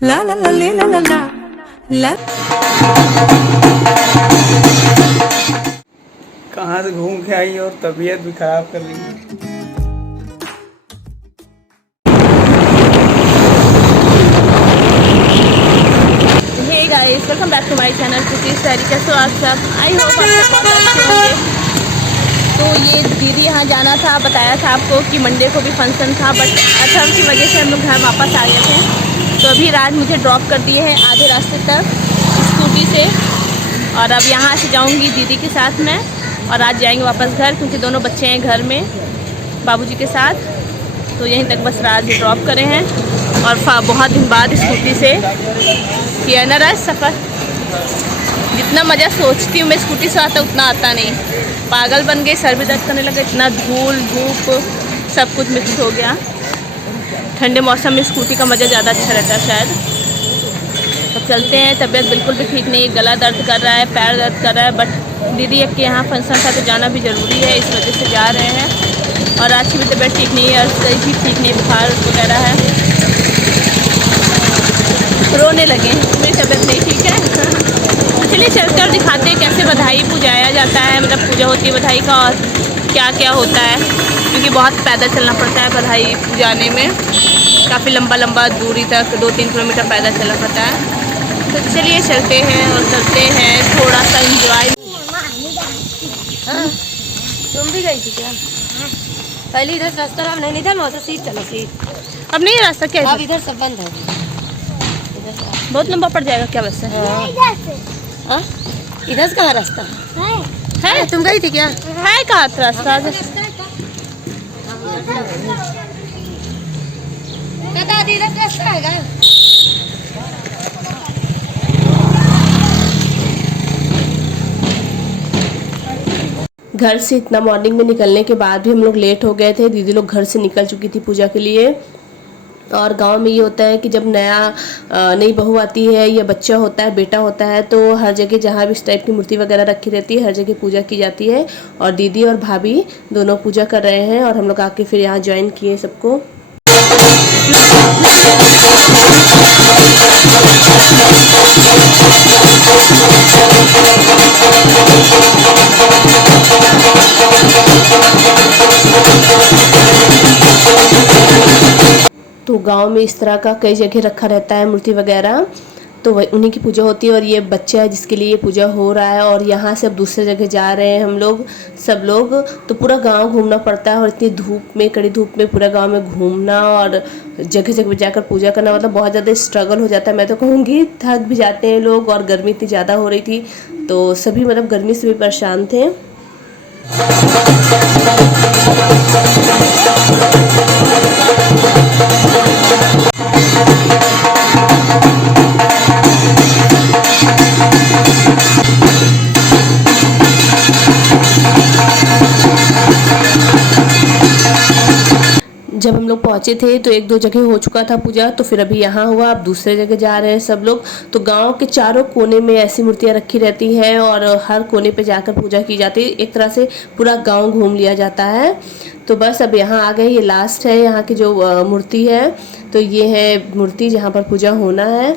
ला ला ला ले ला ला ला ला। कहाँ से घूम के आई और तबीयत भी खराब कर ली। Hey guys, welcome back to my channel Cookies Diary. कैसे हो आप सब? आई होप आप सब बहुत अच्छे होंगे। तो ये दीदी यहाँ जाना था, बताया था आपको कि मंडे को भी फंक्शन था, बट अठम की वजह से हम लोग घर वापस आ गए थे। तो अभी राज मुझे ड्रॉप कर दिए हैं आधे रास्ते तक स्कूटी से, और अब यहाँ से जाऊँगी दीदी के साथ में, और आज जाएंगे वापस घर, क्योंकि दोनों बच्चे हैं घर में बाबूजी के साथ। तो यहीं तक बस राज ड्रॉप करे हैं, और बहुत दिन बाद स्कूटी से किया ना राज सफ़र। जितना मज़ा सोचती हूँ मैं स्कूटी से आता उतना आता नहीं। पागल बन गई, सर भी दर्द करने लगा, इतना धूल धूप सब कुछ मिक्स हो गया। ठंडे मौसम में स्कूटी का मज़ा ज़्यादा अच्छा रहता है शायद। अब चलते हैं, तबीयत बिल्कुल भी ठीक नहीं, गला दर्द कर रहा है, पैर दर्द कर रहा है, बट दीदी के यहाँ फंक्शन था तो जाना भी ज़रूरी है, इस वजह से जा रहे हैं। और आज की भी तबीयत ठीक नहीं है, और भी ठीक नहीं, बुखार वगैरह है, रोने लगे, मेरी तबीयत नहीं ठीक है। तो चलिए चलते और दिखाते हैं कैसे बधाई पुजाया जाता है, मतलब पूजा होती है बधाई का, और क्या क्या होता है, क्योंकि बहुत पैदल चलना पड़ता है बधाई पुजाने में, काफ़ी लंबा लंबा दूरी तक 2-3 किलोमीटर पैदल चलना पड़ता है। तो चलिए चलते हैं और करते हैं थोड़ा सा इंजॉय। तुम भी गई थी क्या? पहले इधर रास्ता अब नहीं, इधर वहाँ से सीट चलो सीट। अब नहीं रास्ता क्या अब इधर सब बंद है, बहुत लंबा पड़ जाएगा क्या वैसे? हाँ इधर से कहाँ रास्ता है? तुम गई थी क्या? है कहाँ रास्ता? दादी इधर रास्ता है। घर से इतना मॉर्निंग में निकलने के बाद भी हम लोग लेट हो गए थे। दीदी लोग घर से निकल चुकी थी पूजा के लिए। और गांव में ये होता है कि जब नई बहू आती है या बच्चा होता है, बेटा होता है, तो हर जगह जहाँ भी इस टाइप की मूर्ति वगैरह रखी रहती है, हर जगह पूजा की जाती है। और दीदी और भाभी दोनों पूजा कर रहे हैं, और हम लोग आके फिर यहाँ ज्वाइन किए सबको। तो गांव में इस तरह का कई जगह रखा रहता है मूर्ति वगैरह, तो वही उन्हीं की पूजा होती है। और ये बच्चा है जिसके लिए ये पूजा हो रहा है, और यहाँ से अब दूसरे जगह जा रहे हैं हम लोग सब लोग। तो पूरा गांव घूमना पड़ता है, और इतनी धूप में, कड़ी धूप में पूरा गांव में घूमना और जगह जगह जाकर पूजा करना, मतलब बहुत ज़्यादा स्ट्रगल हो जाता है। मैं तो कहूँगी थक भी जाते हैं लोग, और गर्मी इतनी ज़्यादा हो रही थी, तो सभी मतलब गर्मी से भी परेशान थे। जब हम लोग पहुँचे थे तो 1-2 जगह हो चुका था पूजा, तो फिर अभी यहाँ हुआ, अब दूसरे जगह जा रहे हैं सब लोग। तो गांव के चारों कोने में ऐसी मूर्तियाँ रखी रहती हैं, और हर कोने पे जाकर पूजा की जाती है। एक तरह से पूरा गांव घूम लिया जाता है। तो बस अब यहाँ आ गए, ये लास्ट है यहाँ की जो मूर्ति है। तो ये है मूर्ति जहाँ पर पूजा होना है।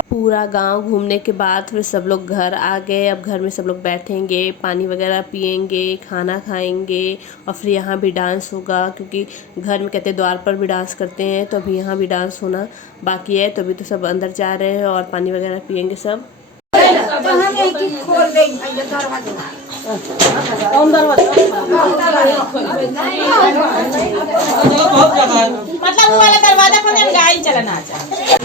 पूरा गांव घूमने के बाद फिर सब लोग घर आ गए। अब घर में सब लोग बैठेंगे, पानी वगैरह पियेंगे, खाना खाएंगे और फिर यहाँ भी डांस होगा, क्योंकि घर में कहते हैं द्वार पर भी डांस करते हैं, तो अभी यहाँ भी डांस होना बाकी है। तो अभी तो सब अंदर जा रहे हैं और पानी वगैरह पियेंगे सब। मतलब वो वाला दरवाजा खोलने में गाड़ी चलना चाहिए।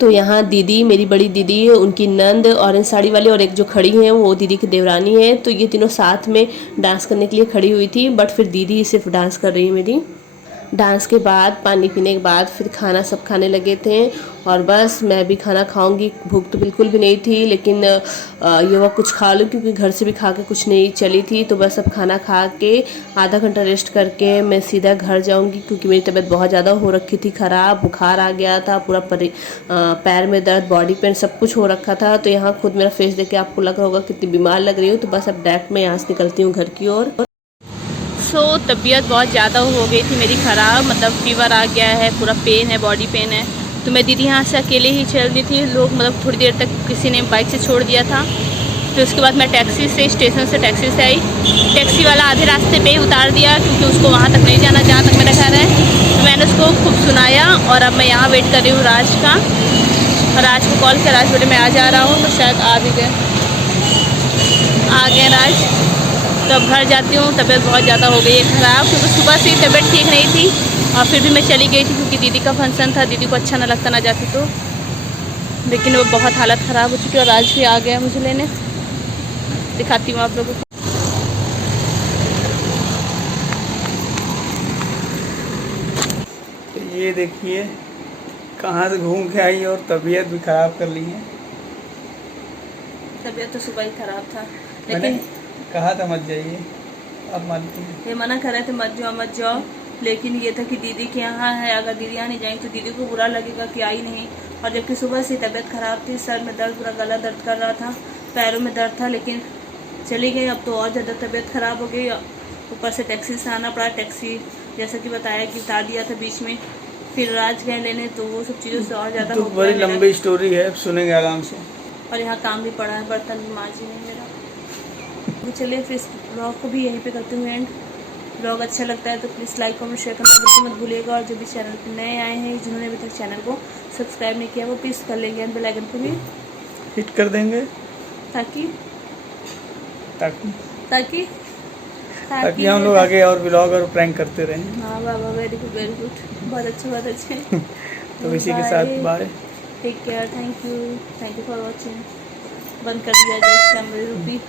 तो यहाँ दीदी, मेरी बड़ी दीदी, उनकी नंद, ऑरेंज साड़ी वाली और एक जो खड़ी हैं वो दीदी की देवरानी है। तो ये तीनों साथ में डांस करने के लिए खड़ी हुई थी, बट फिर दीदी सिर्फ डांस कर रही है मेरी। डांस के बाद, पानी पीने के बाद फिर खाना सब खाने लगे थे और बस मैं भी खाना खाऊंगी। भूख तो बिल्कुल भी नहीं थी, लेकिन ये वो कुछ खा लूँ क्योंकि घर से भी खा के कुछ नहीं चली थी। तो बस अब खाना खा के आधा घंटा रेस्ट करके मैं सीधा घर जाऊंगी, क्योंकि मेरी तबीयत बहुत ज़्यादा हो रखी थी ख़राब। बुखार आ गया था, पूरा पैर में दर्द, बॉडी पेन सब कुछ हो रखा था। तो यहाँ खुद मेरा फेस देख के आपको लग रहा होगा कितनी बीमार लग रही हूँ। तो बस अब डायरेक्ट मैं यहाँ से निकलती हूँ घर की ओर। सो तबीयत बहुत ज़्यादा हो गई थी मेरी ख़राब, मतलब फीवर आ गया है, पूरा पेन है, बॉडी पेन है। तो मैं दीदी यहाँ से अकेले ही चल रही थी। लोग मतलब थोड़ी देर तक किसी ने बाइक से छोड़ दिया था। फिर उसके बाद मैं टैक्सी से, स्टेशन से टैक्सी से आई। टैक्सी वाला आधे रास्ते पे ही उतार दिया, क्योंकि उसको वहाँ तक नहीं जाना जहाँ तक मेरा घर है। तो मैंने उसको खूब सुनाया और अब मैं यहाँ वेट कर रही हूँ राज का। राज को कॉल किया, राज बोले मैं आ जा रहा हूँ, तो शायद आ भी गए, आ गए राज। तो अब घर जाती हूँ। तबीयत बहुत ज़्यादा हो गई है ख़राब, क्योंकि सुबह से ही तबीयत ठीक नहीं थी और फिर भी मैं चली गई थी क्योंकि दीदी का फंक्शन था। दीदी को अच्छा ना लगता ना जाती तो, लेकिन वो बहुत हालत ख़राब हो चुकी है। और आज भी आ गया मुझे लेने, दिखाती हूँ आप लोगों को। ये देखिए कहाँ से घूम के आई और तबीयत भी ख़राब कर ली है। तबीयत तो सुबह ही ख़राब था, मैंने लेकिन कहा था मत जाइए, अब मानती हैं। ये मना कर रहे थे मत जाओ, लेकिन ये था कि दीदी के यहाँ है, अगर दीदी यहाँ नहीं जाएंगी तो दीदी को बुरा लगेगा कि आई नहीं। और जबकि सुबह से तबीयत ख़राब थी, सर में दर्द, पूरा गला दर्द कर रहा था, पैरों में दर्द था, लेकिन चली गई। अब तो और ज़्यादा तबीयत ख़राब हो गई, ऊपर से टैक्सी से आना पड़ा। टैक्सी जैसा कि बताया कि उतार दिया था बीच में, फिर राज गए लेने, तो वो सब चीज़ों से और ज़्यादा तो बड़ी लंबी स्टोरी है, सुनेंगे आराम से। और यहाँ काम भी पड़ा है, बर्तन भी मांझी नहीं मेरा। तो चलिए फिर इस ब्लॉग को भी यहीं पे करते हुए एंड। ब्लॉग अच्छा लगता है तो प्लीज़ लाइक कमेंट शेयर करना बिल्कुल मत भूलिएगा। और जो भी चैनल पर नए आए हैं, जिन्होंने अभी तक चैनल को सब्सक्राइब नहीं किया, वो प्लीज़ कर लेंगे एंड बेल आइकन को भी हिट कर देंगे, ताकि हम लोग आगे और व्लॉग और प्रैंक करते रहें। हाँ बाबा, वेरी गुड, बहुत अच्छे, बहुत अच्छे। तो इसी के साथ bye, take care, thank you for watching. बंद कर दिया जाए कैमरे रूपी।